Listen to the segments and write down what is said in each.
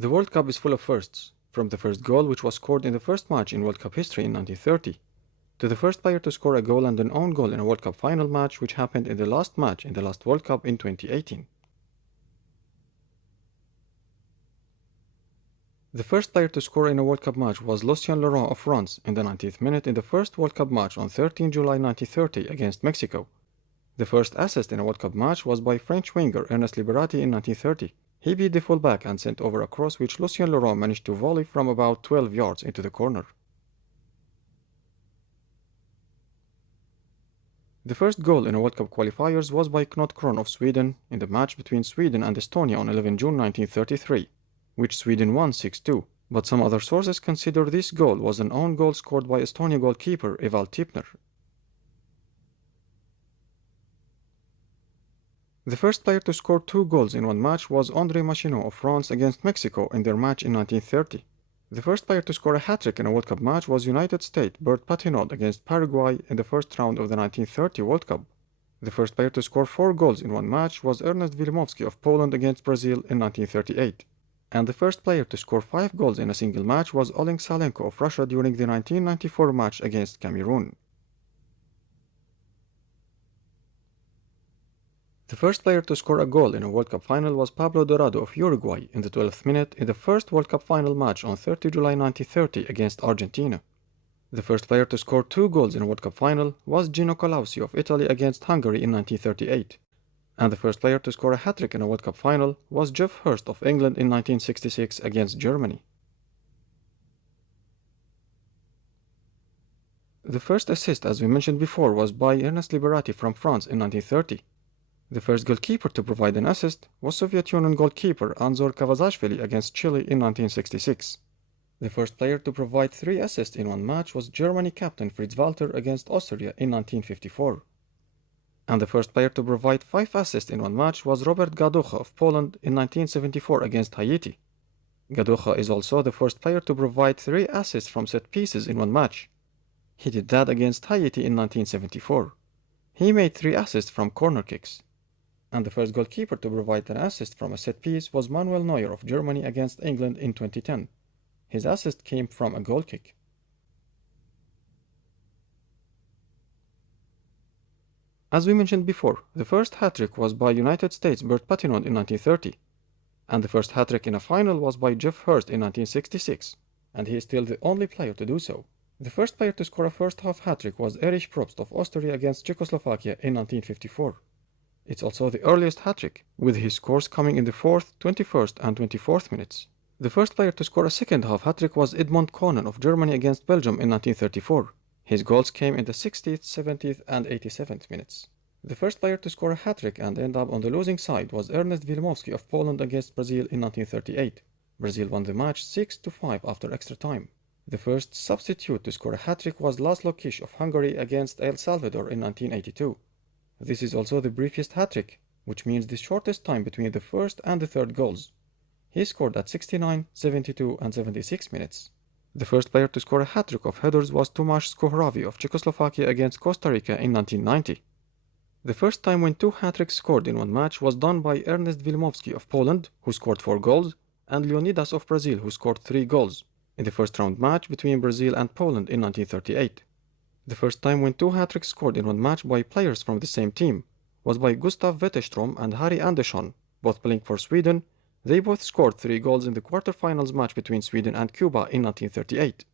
The World Cup is full of firsts, from the first goal which was scored in the first match in World Cup history in 1930, to the first player to score a goal and an own goal in a World Cup final match which happened in the last match in the last World Cup in 2018. The first player to score in a World Cup match was Lucien Laurent of France in the 90th minute in the first World Cup match on 13 July 1930 against Mexico. The first assist in a World Cup match was by French winger Ernest Liberati in 1930. He beat the fullback and sent over a cross which Lucien Laurent managed to volley from about 12 yards into the corner. The first goal in a World Cup qualifiers was by Knut Kron of Sweden in the match between Sweden and Estonia on 11 June 1933, which Sweden won 6-2, but some other sources consider this goal was an own goal scored by Estonia goalkeeper Evald Tipner. The first player to score 2 goals in one match was André Machinot of France against Mexico in their match in 1930. The first player to score a hat-trick in a World Cup match was United States' Bert Patinod against Paraguay in the first round of the 1930 World Cup. The first player to score 4 goals in one match was Ernest Wilimowski of Poland against Brazil in 1938. And the first player to score 5 goals in a single match was Oleg Salenko of Russia during the 1994 match against Cameroon. The first player to score a goal in a World Cup final was Pablo Dorado of Uruguay in the 12th minute in the first World Cup final match on 30 July 1930 against Argentina. The first player to score 2 goals in a World Cup final was Gino Colausi of Italy against Hungary in 1938. And the first player to score a hat-trick in a World Cup final was Geoff Hurst of England in 1966 against Germany. The first assist, as we mentioned before, was by Ernest Liberati from France in 1930. The first goalkeeper to provide an assist was Soviet Union goalkeeper Anzor Kavazashvili against Chile in 1966. The first player to provide 3 assists in one match was Germany captain Fritz Walter against Austria in 1954. And the first player to provide 5 assists in one match was Robert Gaducha of Poland in 1974 against Haiti. Gaducha is also the first player to provide 3 assists from set pieces in one match. He did that against Haiti in 1974. He made 3 assists from corner kicks. And the first goalkeeper to provide an assist from a set piece was Manuel Neuer of Germany against England in 2010. His assist came from a goal kick. As we mentioned before, the first hat-trick was by United States' Bert Patinod in 1930, and the first hat-trick in a final was by Geoff Hurst in 1966, and he is still the only player to do so. The first player to score a first-half hat-trick was Erich Probst of Austria against Czechoslovakia in 1954. It's also the earliest hat-trick, with his scores coming in the 4th, 21st and 24th minutes. The first player to score a second-half hat-trick was Edmond Konen of Germany against Belgium in 1934. His goals came in the 60th, 70th and 87th minutes. The first player to score a hat-trick and end up on the losing side was Ernest Wilimowski of Poland against Brazil in 1938. Brazil won the match 6-5 after extra time. The first substitute to score a hat-trick was Laszlo Kiss of Hungary against El Salvador in 1982. This is also the briefest hat-trick, which means the shortest time between the first and the third goals. He scored at 69, 72 and 76 minutes. The first player to score a hat-trick of headers was Tomáš Skohravi of Czechoslovakia against Costa Rica in 1990. The first time when 2 hat-tricks scored in one match was done by Ernest Wilimowski of Poland, who scored 4 goals, and Leonidas of Brazil, who scored 3 goals, in the first round match between Brazil and Poland in 1938. The first time when 2 hat-tricks scored in one match by players from the same team was by Gustav Wetterström and Harry Andersson, both playing for Sweden. They both scored 3 goals in the quarterfinals match between Sweden and Cuba in 1938.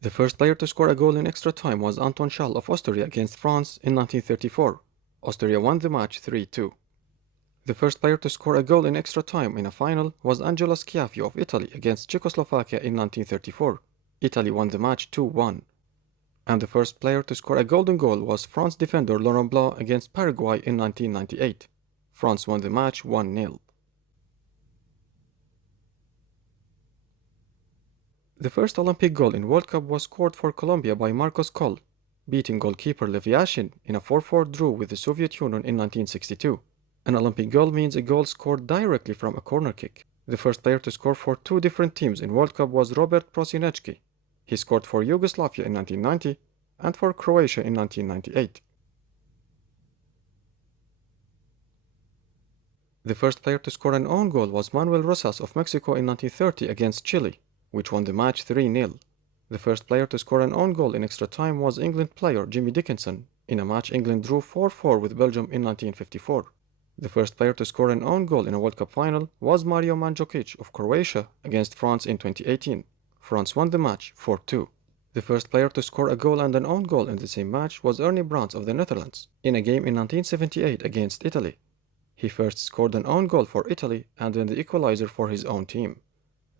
The first player to score a goal in extra time was Anton Schall of Austria against France in 1934. Austria won the match 3-2. The first player to score a goal in extra time in a final was Angelo Schiaffio of Italy against Czechoslovakia in 1934. Italy won the match 2-1. And the first player to score a golden goal was France defender Laurent Blanc against Paraguay in 1998. France won the match 1-0. The first Olympic goal in World Cup was scored for Colombia by Marcos Coll, beating goalkeeper Lev Yashin in a 4-4 draw with the Soviet Union in 1962. An Olympic goal means a goal scored directly from a corner kick. The first player to score for 2 different teams in World Cup was Robert Prosinecki. He scored for Yugoslavia in 1990 and for Croatia in 1998. The first player to score an own goal was Manuel Rosas of Mexico in 1930 against Chile, which won the match 3-0. The first player to score an own goal in extra time was England player Jimmy Dickinson in a match England drew 4-4 with Belgium in 1954. The first player to score an own goal in a World Cup final was Mario Mandzukic of Croatia against France in 2018. France won the match 4-2. The first player to score a goal and an own goal in the same match was Ernie Brands of the Netherlands in a game in 1978 against Italy. He first scored an own goal for Italy and then the equalizer for his own team.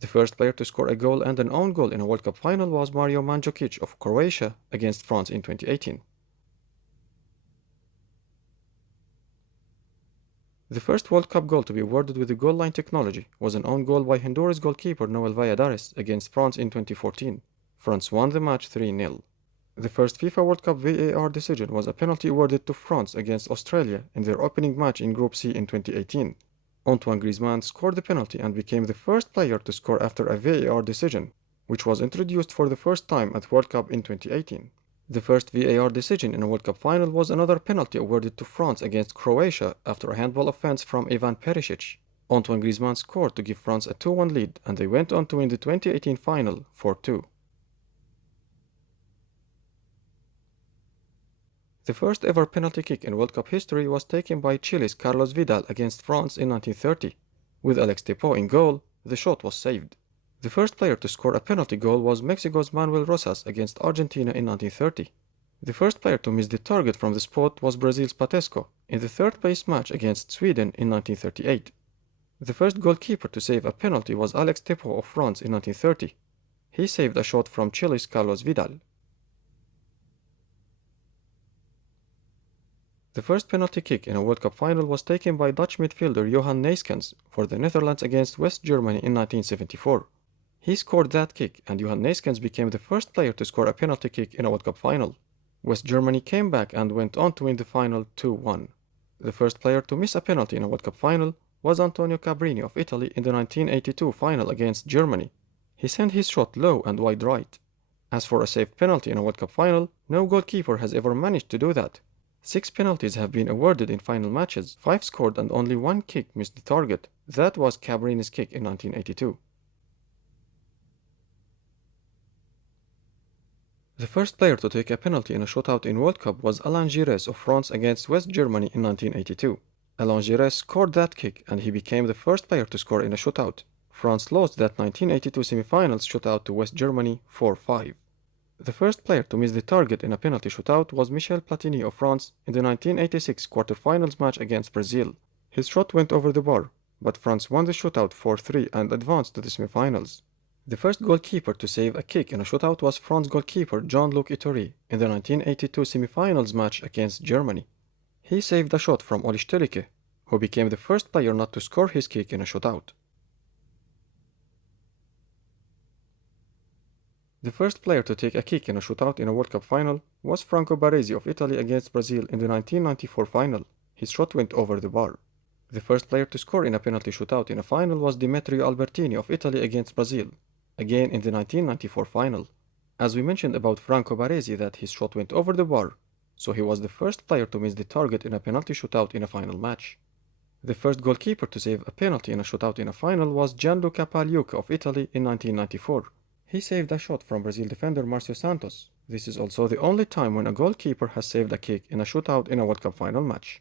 The first player to score a goal and an own goal in a World Cup final was Mario Mandzukic of Croatia against France in 2018. The first World Cup goal to be awarded with the goal line technology was an own goal by Honduras goalkeeper Noel Valladares against France in 2014. France won the match 3-0. The first FIFA World Cup VAR decision was a penalty awarded to France against Australia in their opening match in Group C in 2018. Antoine Griezmann scored the penalty and became the first player to score after a VAR decision, which was introduced for the first time at World Cup in 2018. The first VAR decision in a World Cup final was another penalty awarded to France against Croatia after a handball offense from Ivan Perisic. Antoine Griezmann scored to give France a 2-1 lead and they went on to win the 2018 final 4-2. The first ever penalty kick in World Cup history was taken by Chile's Carlos Vidal against France in 1930. With Alex Tepo in goal, the shot was saved. The first player to score a penalty goal was Mexico's Manuel Rosas against Argentina in 1930. The first player to miss the target from the spot was Brazil's Patesco in the third-place match against Sweden in 1938. The first goalkeeper to save a penalty was Alex Tepo of France in 1930. He saved a shot from Chile's Carlos Vidal. The first penalty kick in a World Cup final was taken by Dutch midfielder Johan Neyskens for the Netherlands against West Germany in 1974. He scored that kick and Johan Neyskens became the first player to score a penalty kick in a World Cup final. West Germany came back and went on to win the final 2-1. The first player to miss a penalty in a World Cup final was Antonio Cabrini of Italy in the 1982 final against Germany. He sent his shot low and wide right. As for a saved penalty in a World Cup final, no goalkeeper has ever managed to do that. 6 penalties have been awarded in final matches, 5 scored and only 1 kick missed the target. That was Cabrini's kick in 1982. The first player to take a penalty in a shootout in World Cup was Alain Giresse of France against West Germany in 1982. Alain Giresse scored that kick and he became the first player to score in a shootout. France lost that 1982 semi-finals shootout to West Germany 4-5. The first player to miss the target in a penalty shootout was Michel Platini of France in the 1986 quarterfinals match against Brazil. His shot went over the bar, but France won the shootout 4-3 and advanced to the semifinals. The first goalkeeper to save a kick in a shootout was France goalkeeper Jean-Luc Ettori in the 1982 semifinals match against Germany. He saved a shot from Oli Stelicke, who became the first player not to score his kick in a shootout. The first player to take a kick in a shootout in a World Cup final was Franco Baresi of Italy against Brazil in the 1994 final. His shot went over the bar. The first player to score in a penalty shootout in a final was Demetrio Albertini of Italy against Brazil, again in the 1994 final. As we mentioned about Franco Baresi that his shot went over the bar, so he was the first player to miss the target in a penalty shootout in a final match. The first goalkeeper to save a penalty in a shootout in a final was Gianluca Pagliuca of Italy in 1994. He saved a shot from Brazil defender Marcio Santos. This is also the only time when a goalkeeper has saved a kick in a shootout in a World Cup final match.